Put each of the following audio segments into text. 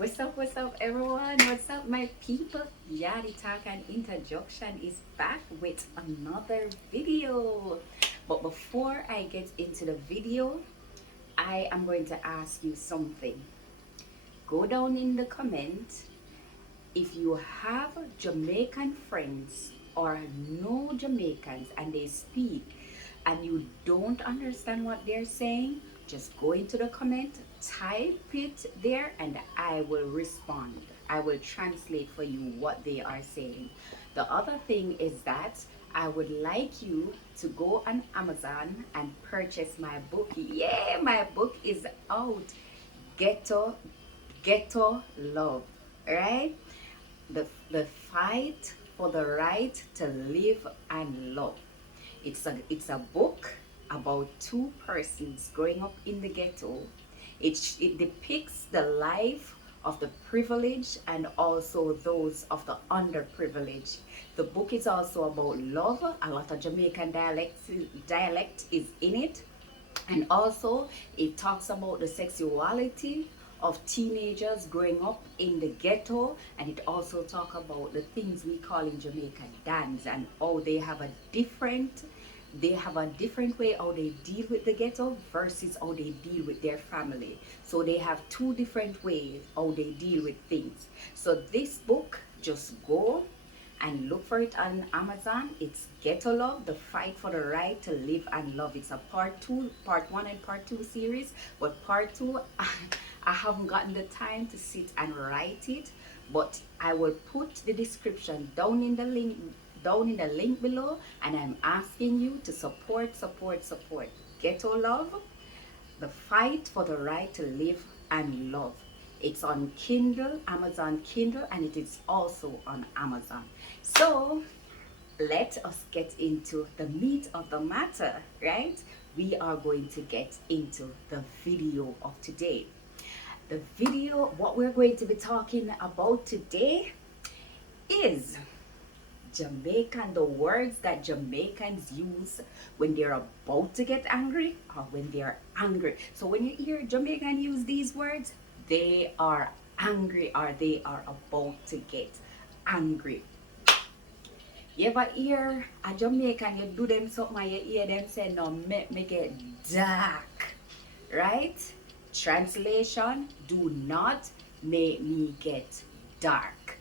What's up, everyone? What's up, my people? Yadi Talk and Interjunction is back with another video. But before I get into the video, I am going to ask you something. Go down in the comment if you have Jamaican friends or no Jamaicans and they speak and you don't understand what they're saying, just go into the comment, type it there, and I will respond. I will translate for you what they are saying. The other thing is that I would like you to go on Amazon and purchase my book. Yeah, my book is out. Ghetto Ghetto Love, right? The fight for the right to live and love. It's a book about two persons growing up in the ghetto. It depicts the life of the privileged and also those of the underprivileged. The book is also about love. A lot of Jamaican dialect is in it, and also it talks about the sexuality of teenagers growing up in the ghetto, and it also talk about the things we call in Jamaica dance and how they have a different way how they deal with the ghetto versus how they deal with their family. So they have two different ways how they deal with things. So this book, just go and look for it on Amazon. It's Ghetto Love, The Fight for the Right to Live and Love. It's a part one and part two series, but part two, I haven't gotten the time to sit and write it, but I will put the description down in the link below, and I'm asking you to support. Ghetto Love, The Fight for the Right to Live and Love. It's on Kindle, Amazon Kindle, and it is also on Amazon. So let us get into the meat of the matter, right? We are going to get into the video of today. The video, what we're going to be talking about today is Jamaican, the words that Jamaicans use when they're about to get angry or when they're angry. So when you hear Jamaican use these words, they are angry or they are about to get angry. You ever hear a Jamaican, you do them something and you hear them say, no, make me get dark, right? Translation, do not make me get dark,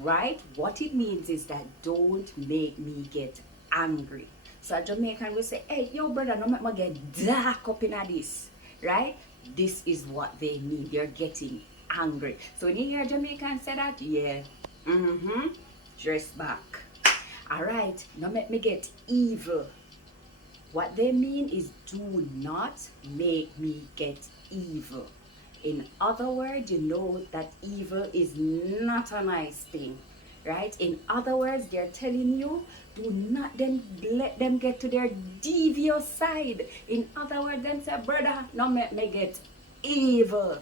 right? What it means is that don't make me get angry. So a Jamaican will say, hey, yo brother, no make me get dark up in this, right? This is what they mean. They're getting angry. So when you hear a Jamaican say that, yeah, dress back. All right, now make me get evil. What they mean is do not make me get evil. In other words, you know that evil is not a nice thing, right? In other words, they're telling you, do not let them get to their devious side. In other words, them say, brother, now make me get evil.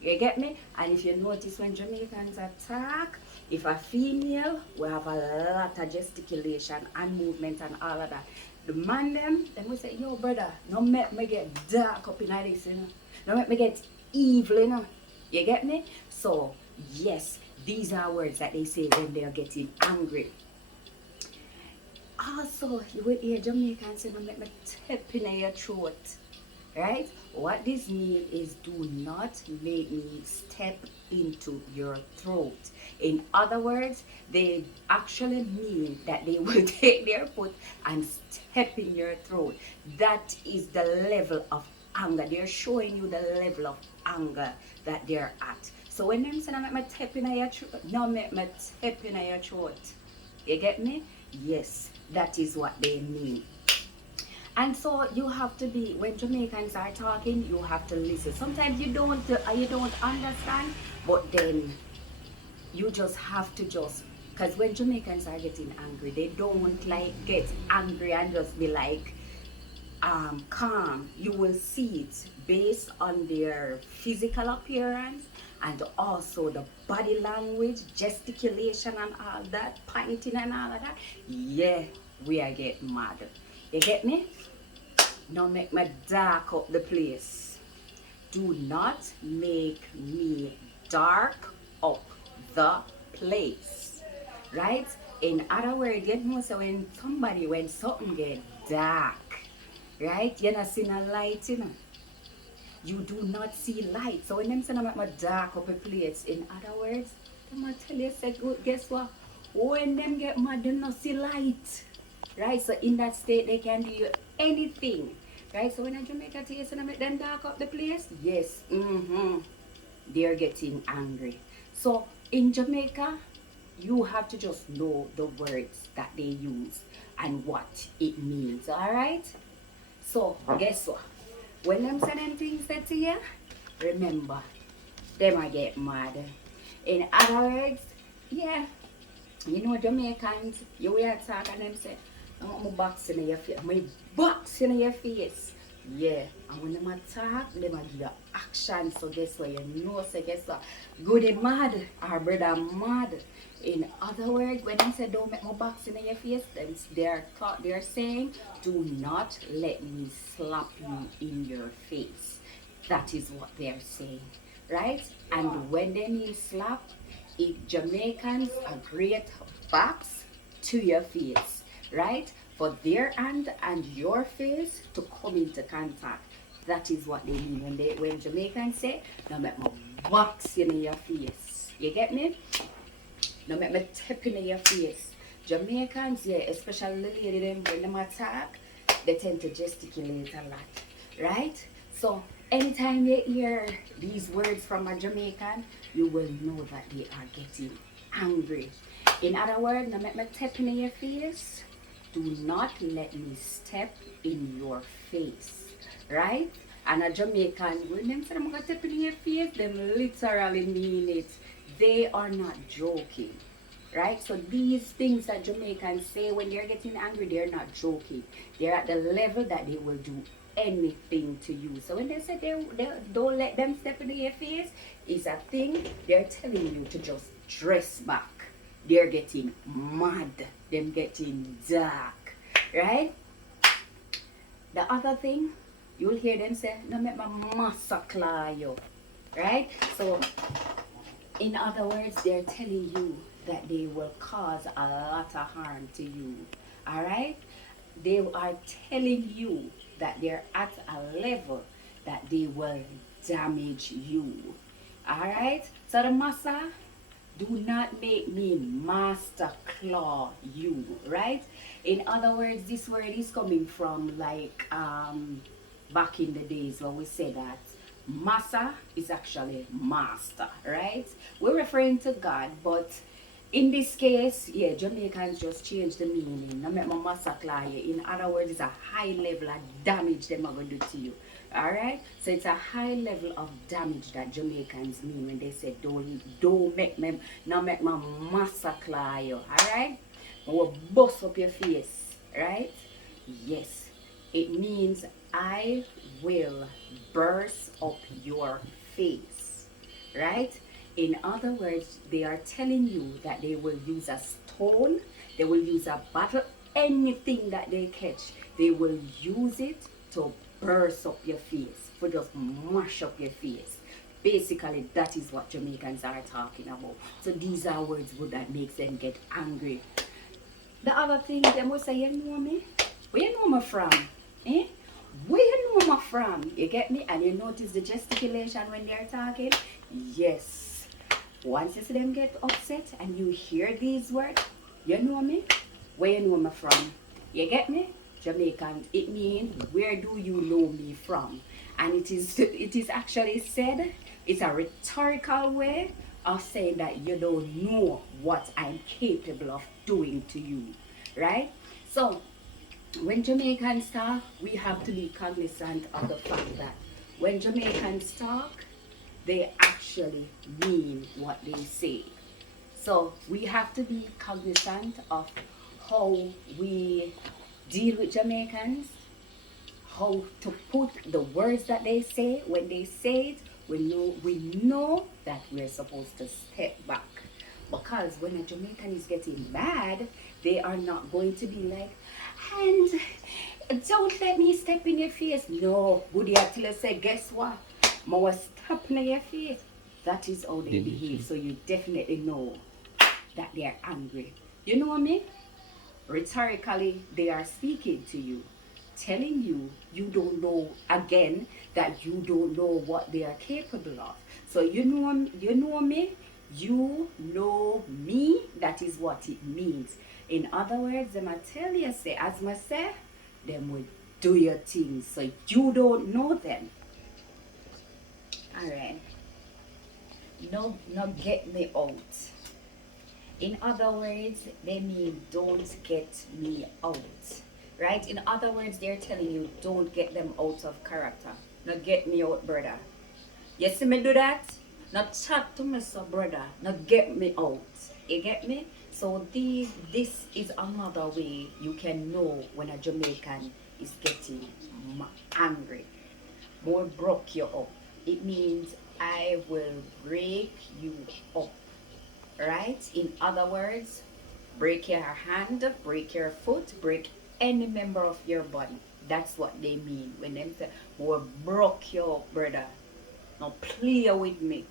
You get me? And if you notice when Jamaicans attack, if a female, we have a lot of gesticulation and movement and all of that. The man them will say, yo brother, no make me get dark up in this, you know. No make me get evil, you know. You get me? So, yes, these are words that they say when they are getting angry. Also, you will hear Jamaicans say, no make me tap in your throat. Right? What this means is do not make me step into your throat. In other words, they actually mean that they will take their foot and step in your throat. That is the level of anger. They're showing you the level of anger that they're at. So when them say, no make me step in your throat, no make me step in your throat. You get me? Yes, that is what they mean. And so you have to be, when Jamaicans are talking, you have to listen. Sometimes you don't understand, but then you just have to because when Jamaicans are getting angry, they don't like get angry and just be like calm. You will see it based on their physical appearance and also the body language, gesticulation and all that, pointing and all of that. Yeah, we are getting mad. You get me? Now make me dark up the place. Do not make me dark up the place, right? In other words, you know, so when something get dark, right? You're not seeing a light, you know. You do not see light. So when them say I'm dark up a place, in other words, I'm gonna tell you, say, guess what? When them get mad, they not see light. Right? So in that state, they can do anything. Right? So when a Jamaica taste and I make them dark up the place, yes, they're getting angry. So in Jamaica, you have to just know the words that they use and what it means. Alright? So guess what? When them say them things that to you, remember, them I get mad. In other words, yeah, you know Jamaicans, you will talk and them say, I want my box in your face. My box in your face. Yeah. And when them attack, them a give you action. So guess what? You know, so guess what? Goody mad, our brother mad. In other words, when they say don't make my box in your face, then they're saying, do not let me slap you in your face. That is what they're saying. Right? And when they mean slap, if Jamaicans a great box to your face, right? For their hand and your face to come into contact. That is what they mean when Jamaicans say, now make my box in your face. You get me? Now make me tap in your face. Jamaicans, yeah, especially the lady them when them attack, they tend to gesticulate a lot, right? So anytime you hear these words from a Jamaican, you will know that they are getting angry. In other words, now make me tap in your face. Do not let me step in your face, right? And a Jamaican, when them say I'm gonna step in your face, them literally mean it. They are not joking, right? So these things that Jamaicans say when they're getting angry, they're not joking. They're at the level that they will do anything to you. So when they say they don't let them step in your face, is a thing they're telling you to just dress back. They're getting mad. Them getting dark, right? The other thing, you'll hear them say, no make my massacre you, right? So in other words, they're telling you that they will cause a lot of harm to you, all right? They are telling you that they're at a level that they will damage you, all right? So the massa, do not make me master claw you, right? In other words, this word is coming from like back in the days when we say that massa is actually master, right? We're referring to God, but in this case, yeah, Jamaicans just changed the meaning. Now make my massacre you. In other words, it's a high level of damage them are going to do to you. Alright? So it's a high level of damage that Jamaicans mean when they say don't make me now make my massacre you. Alright? I will bust up your face. Right? Yes. It means I will burst up your face. Right? In other words, they are telling you that they will use a stone, they will use a bottle, anything that they catch, they will use it to burst up your face, for just mash up your face. Basically, that is what Jamaicans are talking about. So these are words that makes them get angry. The other thing, they must say, you know me? Where you know me from? Eh? Where you know me from? You get me? And you notice the gesticulation when they're talking? Yes. Once you see them get upset and you hear these words, you know me? Where you know me from? You get me? Jamaican, it means where do you know me from? And it is actually said, it's a rhetorical way of saying that you don't know what I'm capable of doing to you, right? So when Jamaicans talk, we have to be cognizant of the fact that when Jamaicans talk, they actually mean what they say. So we have to be cognizant of how we deal with Jamaicans, how to put the words that they say. When they say it, we know that we're supposed to step back. Because when a Jamaican is getting mad, they are not going to be like, and don't let me step in your face. No, would you till say, guess what? I was step in your face. That is how they They behave. behave. So you definitely know that they are angry. You know me? Rhetorically, they are speaking to you, telling you you don't know again that you don't know what they are capable of. So you know me, you know me. That is what it means. In other words, them I tell you say as I say, them will do your things so you don't know them. All right. No, not get me out. In other words, they mean don't get me out. Right? In other words, they're telling you don't get them out of character. Not get me out, brother. You see me do that? Not chat to me, so brother. Not get me out. You get me? So this is another way you can know when a Jamaican is getting angry. More broke you up. It means I will break you up, right? In other words, break your hand, break your foot, break any member of your body. That's what they mean when they say, "Well, broke your brother." Now play with me,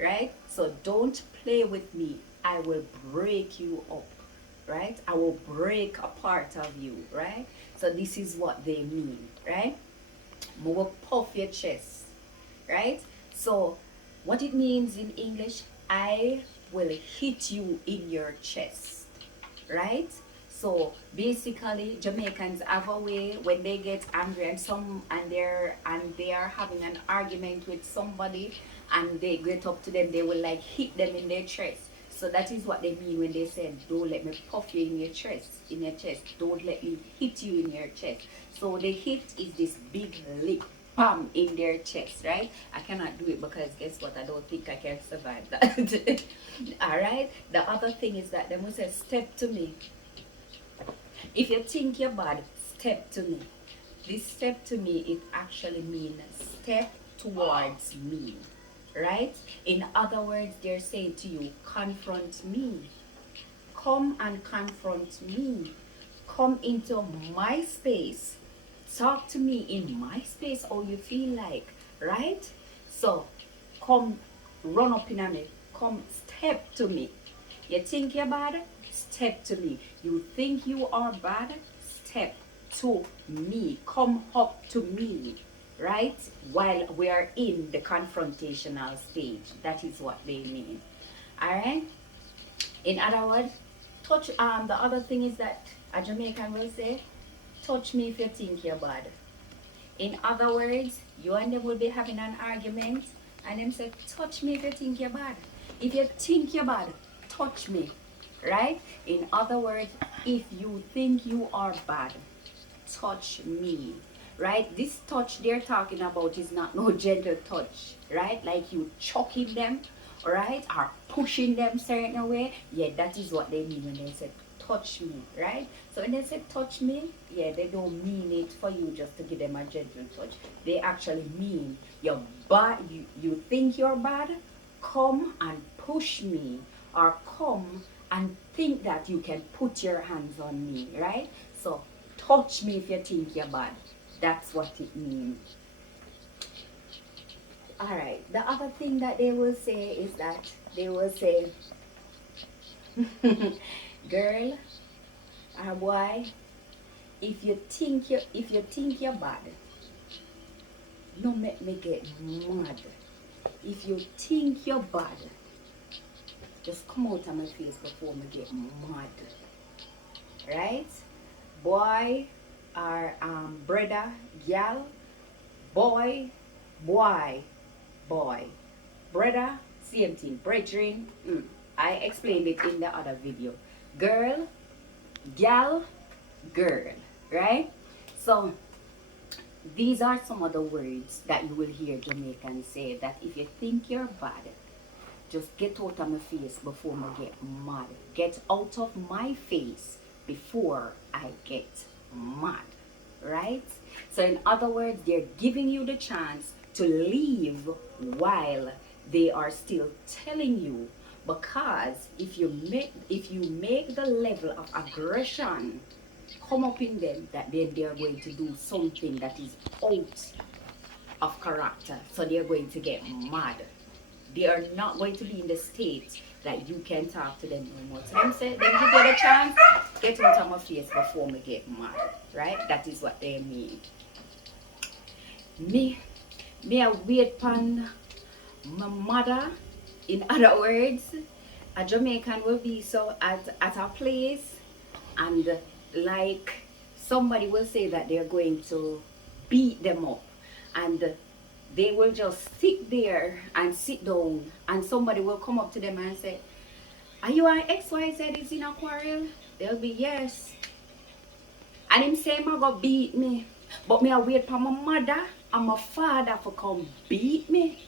right? So don't play with me. I will break you up, right? I will break a part of you, right? So this is what they mean, right? More puff your chest, right? So, what it means in English, I will hit you in your chest, right? So basically, Jamaicans have a way when they get angry and they are having an argument with somebody, and they get up to them, they will like hit them in their chest. So that is what they mean when they say, "Don't let me puff you in your chest, in your chest. Don't let me hit you in your chest." So the hit is this big lick, bam, in their chest, right? I cannot do it because guess what? I don't think I can survive that. All right. The other thing is that they must say, "Step to me." If you think you're bad, step to me. This step to me, it actually means step towards me, right? In other words, they're saying to you, confront me. Come and confront me. Come into my space. Talk to me in my space how you feel like, right? So come run up in me. Come step to me. You think you're bad? Step to me. You think you are bad? Step to me. Come up to me. Right? While we are in the confrontational stage. That is what they mean. Alright? In other words, touch the other thing is that a Jamaican will say, touch me if you think you're bad. In other words, you and them will be having an argument and them say, touch me if you think you're bad. If you think you're bad, touch me. Right? In other words, if you think you are bad, touch me. Right? This touch they're talking about is not no gentle touch. Right? Like you choking them, right? Or pushing them certain way. Yeah, that is what they mean when they say touch me, right? So when they say touch me, yeah, they don't mean it for you just to give them a gentle touch. They actually mean you're bad, you think you're bad, come and push me, or come and think that you can put your hands on me, right? So touch me if you think you're bad. That's what it means. All right. The other thing that they will say is that they will say, "Girl or boy, if you think you're bad, no make me get mad. If you think you're bad, just come out of my face before me get mad." Right? Boy or brother, gal, boy, boy, boy. Brother, same thing. Brethren, I explained it in the other video. Girl, gal, girl. Right? So, these are some of the words that you will hear Jamaicans say that if you think you're bad, just get out of my face before I get mad. Get out of my face before I get mad. Right? So in other words, they're giving you the chance to leave while they are still telling you, because if you make the level of aggression come up in them, that then they are going to do something that is out of character. So they're going to get mad. They are not going to be in the state that you can talk to them no more. So them say, them give you the chance, get out of my face before me get mad. Right? That is what they mean. Me I wait upon my mother. In other words, a Jamaican will be so at a place, and like somebody will say that they're going to beat them up, and they will just sit there and sit down, and somebody will come up to them and say, are you an XYZ is in a quarrel? They'll be yes. And him say, "I go beat me." But me I wait for my mother and my father for come beat me.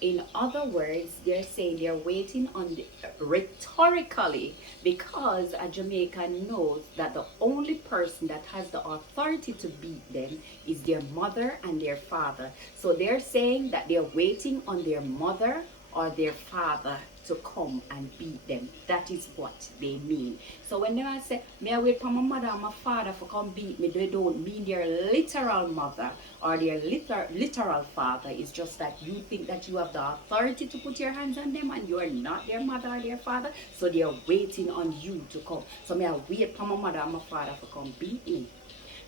In other words, they're saying they're waiting on the, rhetorically, because a Jamaican knows that the only person that has the authority to beat them is their mother and their father. So they're saying that they're waiting on their mother or their father to come and beat them. That is what they mean. So when they say, "Me I wait for my mother and my father for come beat me," they don't mean their literal mother or their literal father. It's just that you think that you have the authority to put your hands on them and you are not their mother or their father. So they are waiting on you to come. So me I wait for my mother and my father for come beat me.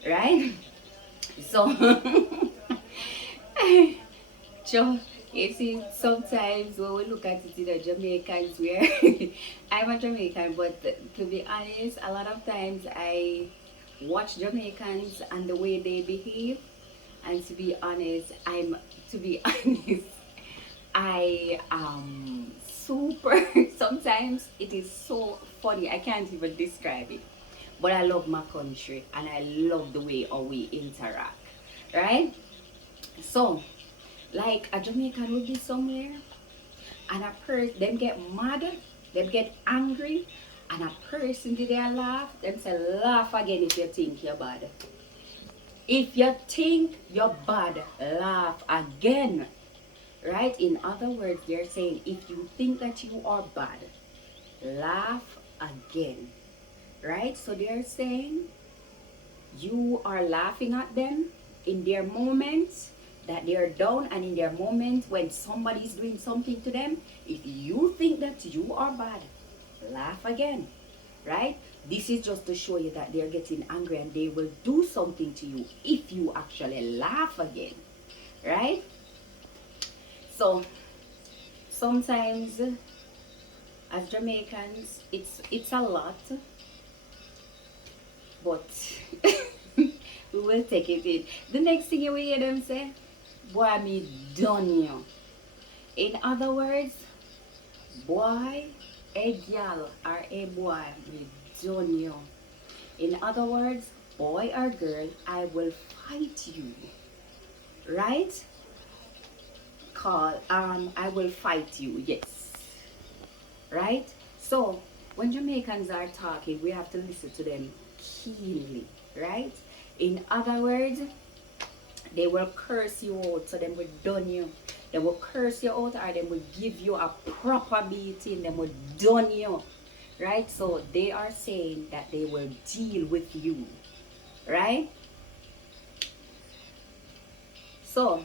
Right? So Joe, you see, sometimes when we look at it in the Jamaicans, where I'm a Jamaican, but to be honest, a lot of times I watch Jamaicans and the way they behave, and to be honest, I am super. Sometimes it is so funny. I can't even describe it. But I love my country and I love the way how we interact, right? So like a Jamaican would be somewhere and a person them get mad, them get angry, and a person did they laugh, them say laugh again if you think you're bad. If you think you're bad, laugh again. Right? In other words, they're saying if you think that you are bad, laugh again. Right? So they're saying you are laughing at them in their moments that they are down, and in their moments when somebody is doing something to them. If you think that you are bad, laugh again. Right? This is just to show you that they're getting angry and they will do something to you if you actually laugh again. Right? So sometimes as Jamaicans it's a lot, but we will take it in. The next thing you will hear them say, "Boy, me done you." In other words, boy, a girl or a boy, me done you. In other words, boy or girl, I will fight you. Right? I will fight you. Yes. Right? So when Jamaicans are talking, we have to listen to them keenly. Right? In other words, they will curse you out, so them will done you. They will curse you out, or they will give you a proper beating. They will done you. Right? So they are saying that they will deal with you. Right? So,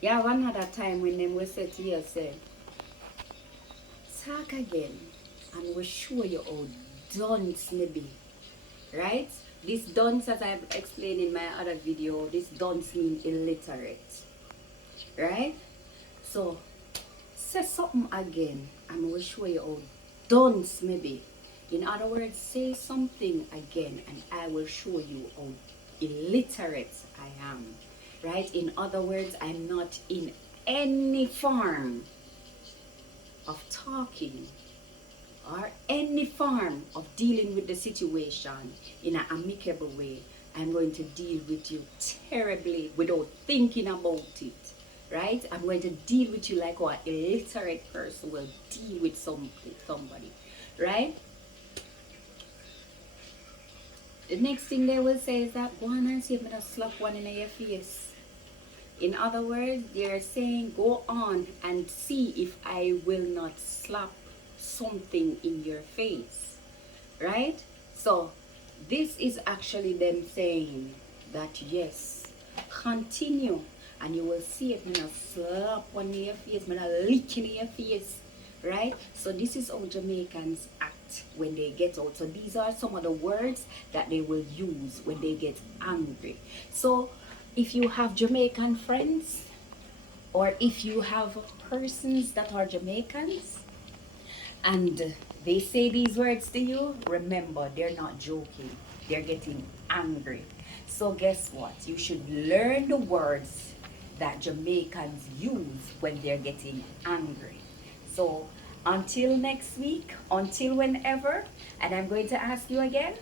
yeah, one other time when them will say to you, say, talk again, and we'll show you how dunce may be. Right? This dunce, as I've explained in my other video, this dunce means illiterate. Right? So, say something again, and we'll show you how dunce may be. In other words, say something again, and I will show you how illiterate I am. Right? In other words, I'm not in any form of talking or any form of dealing with the situation in an amicable way. I'm going to deal with you terribly without thinking about it. Right? I'm going to deal with you like how an illiterate person will deal with somebody. Right? The next thing they will say is that, go on and see if I'm going to slap one in your face. In other words, they're saying, go on and see if I will not slap something in your face. Right? So, this is actually them saying that, yes, continue. and you will see it, me a slap on your face, me a lick in your face, right? So this is how Jamaicans act when they get out. So these are some of the words that they will use when they get angry. So if you have Jamaican friends, or if you have persons that are Jamaicans and they say these words to you, remember they're not joking, they're getting angry. So guess what? You should learn the words that Jamaicans use when they're getting angry. So until next week, until whenever, and I'm going to ask you again,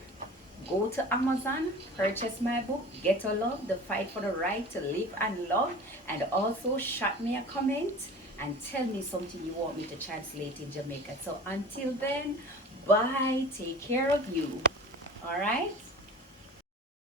go to Amazon, purchase my book, Get a Love, The Fight for the Right to Live and Love, and also shot me a comment and tell me something you want me to translate in Jamaican. So until then, bye, take care of you. All right?